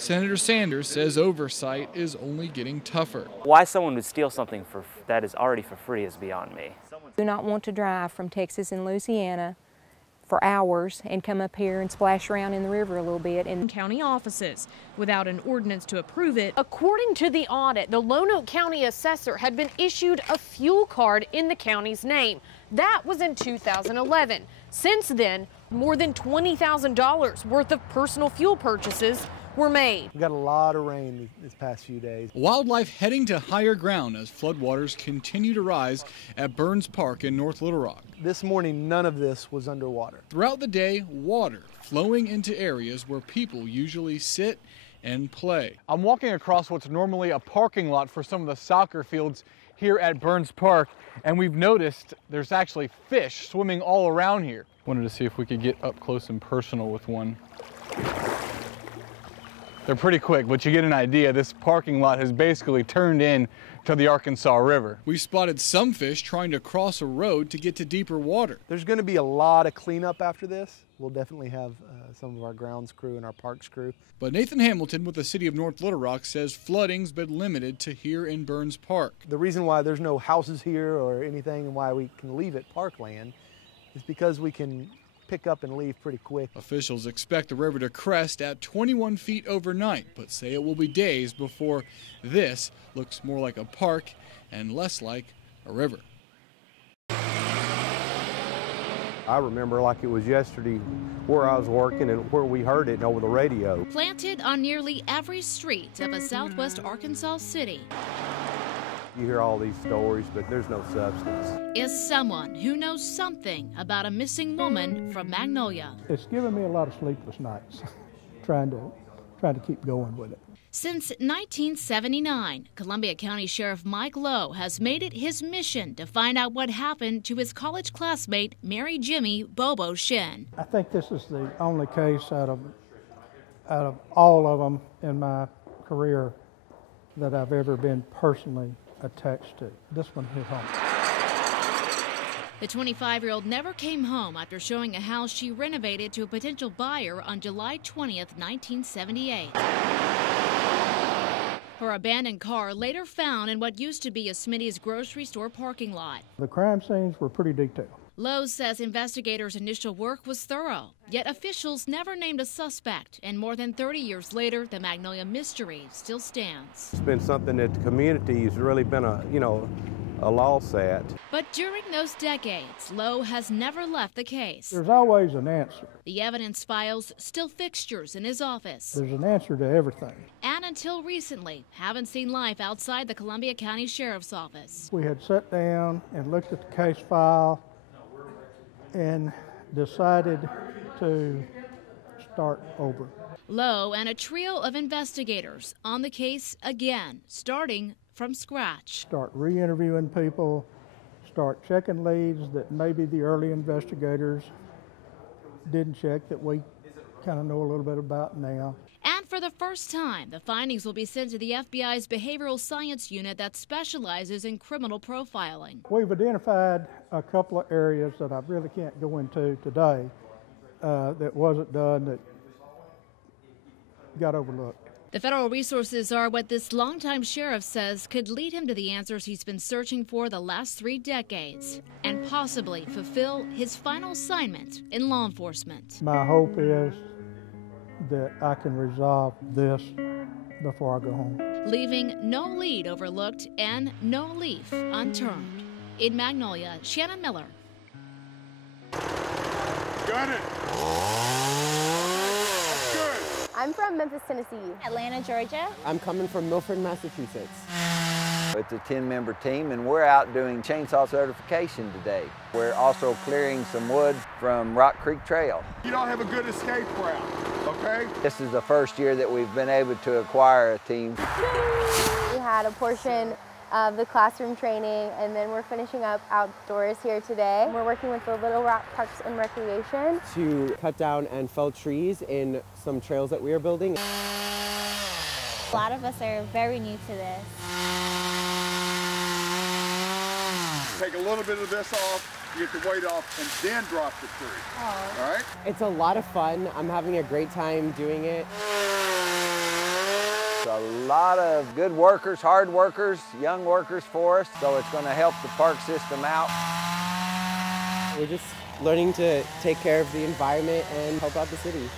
Senator Sanders says oversight is only getting tougher. Why someone would steal something that is already for free is beyond me. Do not want to drive from Texas and Louisiana for hours and come up here and splash around in the river a little bit. In county offices without an ordinance to approve it. According to the audit, the Lonoke County assessor had been issued a fuel card in the county's name. That was in 2011. Since then, more than $20,000 worth of personal fuel purchases were made. We got a lot of rain this past few days. Wildlife heading to higher ground as floodwaters continue to rise at Burns Park in North Little Rock. This morning, none of this was underwater. Throughout the day, water flowing into areas where people usually sit and play. I'm walking across what's normally a parking lot for some of the soccer fields here at Burns Park, and we've noticed there's actually fish swimming all around here. Wanted to see if we could get up close and personal with one. They're pretty quick, but you get an idea. This parking lot has basically turned in to the Arkansas River. We spotted some fish trying to cross a road to get to deeper water. There's going to be a lot of cleanup after this. We'll definitely have some of our grounds crew and our parks crew. But Nathan Hamilton with the city of North Little Rock says flooding's been limited to here in Burns Park. The reason why there's no houses here or anything and why we can leave it parkland is because we can pick up and leave pretty quick. Officials expect the river to crest at 21 feet overnight, but say it will be days before this looks more like a park and less like a river. I remember like it was yesterday where I was working and where we heard it over the radio. Planted on nearly every street of a southwest Arkansas city. You hear all these stories, but there's no substance. Is someone who knows something about a missing woman from Magnolia. It's given me a lot of sleepless nights trying to keep going with it. Since 1979, Columbia County Sheriff Mike Lowe has made it his mission to find out what happened to his college classmate, Mary Jimmy Bobo Shin. I think this is the only case out of all of them in my career that I've ever been personally attached to. This one hit home. The 25-year-old never came home after showing a house she renovated to a potential buyer on July 20th, 1978. Her abandoned car later found in what used to be a Smitty's grocery store parking lot. The crime scenes were pretty detailed. Lowe says investigators' initial work was thorough, yet officials never named a suspect, and more than 30 years later, the Magnolia mystery still stands. It's been something that the community has really been a loss at. But during those decades, Lowe has never left the case. There's always an answer. The evidence files still fixtures in his office. There's an answer to everything. And until recently, haven't seen life outside the Columbia County Sheriff's Office. We had sat down and looked at the case file and decided to start over. Lowe and a trio of investigators on the case again, starting from scratch. Start re-interviewing people, start checking leads that maybe the early investigators didn't check that we kind of know a little bit about now. And for the first time, the findings will be sent to the FBI's Behavioral Science Unit that specializes in criminal profiling. We've identified a couple of areas that I really can't go into today that wasn't done, that got overlooked. The federal resources are what this longtime sheriff says could lead him to the answers he's been searching for the last 3 decades and possibly fulfill his final assignment in law enforcement. My hope is that I can resolve this before I go home. Leaving no lead overlooked and no leaf unturned. In Magnolia, Shannon Miller. Got it. I'm from Memphis, Tennessee. Atlanta, Georgia. I'm coming from Milford, Massachusetts. It's a 10-member team, and we're out doing chainsaw certification today. We're also clearing some wood from Rock Creek Trail. You don't have a good escape route, okay? This is the first year that we've been able to acquire a team. We had a portion of the classroom training, and then we're finishing up outdoors here today. We're working with the Little Rock Parks and Recreation to cut down and fell trees in some trails that we are building. A lot of us are very new to this. Take a little bit of this off, get the weight off, and then drop the tree. Oh. All right? It's a lot of fun. I'm having a great time doing it. It's a lot of good workers, hard workers, young workers for us, so it's going to help the park system out. We're just learning to take care of the environment and help out the city.